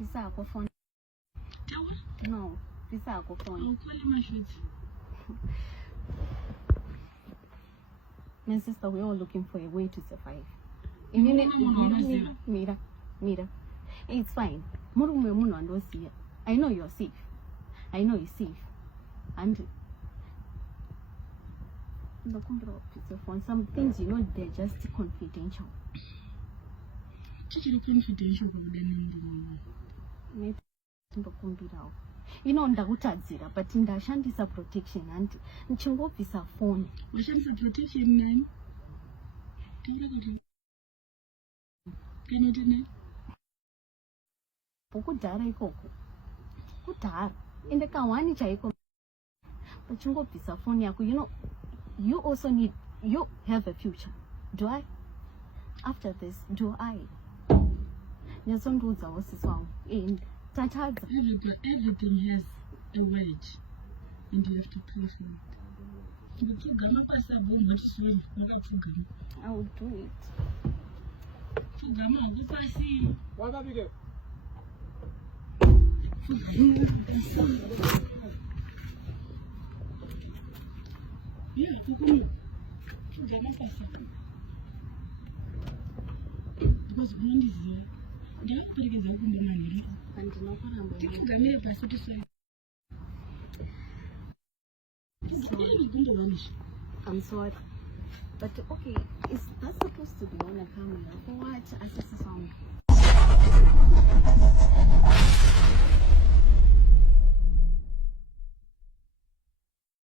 Pisa ko phone. No, pisa ko phone. I'll call you my shit. My sister, we're all looking for a way to survive. Mira. It's fine. I know you're safe. I know you're safe. And some things, they're just confidential. Confidential. Ndakutadzira but ndashandisa protection and nchingobvisa phone. Washandisa protection nani? Taura kuti. Kanoti nani? Kudhara ikoko. Kudhara. Ende kawani chaiko. Uchingobvisa phone yako. You also you have a future. Do I? After this, do I? Nyazondudza wosisi wangu. Everything has a wage, and you have to pay for it. I will do it. Because one is there. I'm sorry. But okay, is that supposed to be on a camera? For what? As a song.